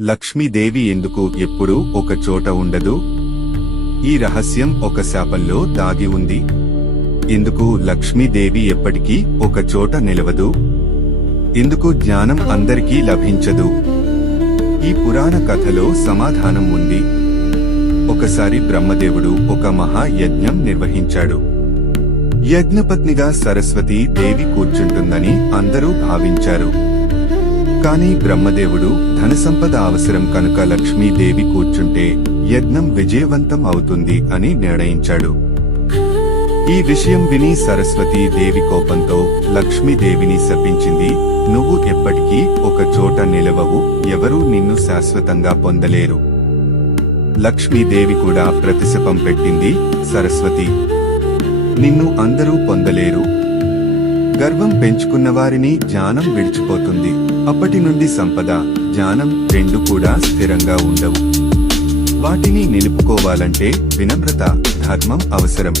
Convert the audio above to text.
లక్ష్మీదేవి ఎందుకు ఎప్పుడూ ఒక చోట ఉండదు? ఈ రహస్యం ఒక శాపంలో దాగి ఉంది. ఎందుకు లక్ష్మీదేవి ఎప్పటికీ ఒక చోట నిలవదు? ఎందుకు జ్ఞానం అందరికీ లభించదు? ఈ పురాణ కథలో సమాధానం ఉంది. ఒకసారి బ్రహ్మదేవుడు ఒక మహాయజ్ఞం నిర్వహించాడు. యజ్ఞపత్నిగా సరస్వతీ దేవి కూర్చుంటుందని అందరూ భావించారు. కాని బ్రహ్మదేవుడు ధనసంపద అవసరం కనుక లక్ష్మీదేవి కూర్చుంటే యజ్ఞం విజయవంతం అవుతుంది అని నిర్ణయించాడు. ఈ విషయం విని సరస్వతీ దేవి కోపంతో లక్ష్మీదేవిని శపించింది. నువ్వు ఎప్పటికీ ఒక చోట నిలవవు, ఎవరూ నిన్ను శాశ్వతంగా పొందలేరు. లక్ష్మీదేవి కూడా ప్రతిశపం పెట్టింది. సరస్వతి, నిన్ను అందరూ పొందలేరు. గర్వం పెంచుకున్నవారిని జ్ఞానం విడిచిపోతుంది. అప్పటి నుండి సంపద, జ్ఞానం రెండు కూడా స్థిరంగా ఉండవు. వాటిని నిలుపుకోవాలంటే వినమ్రత, ధర్మం అవసరం.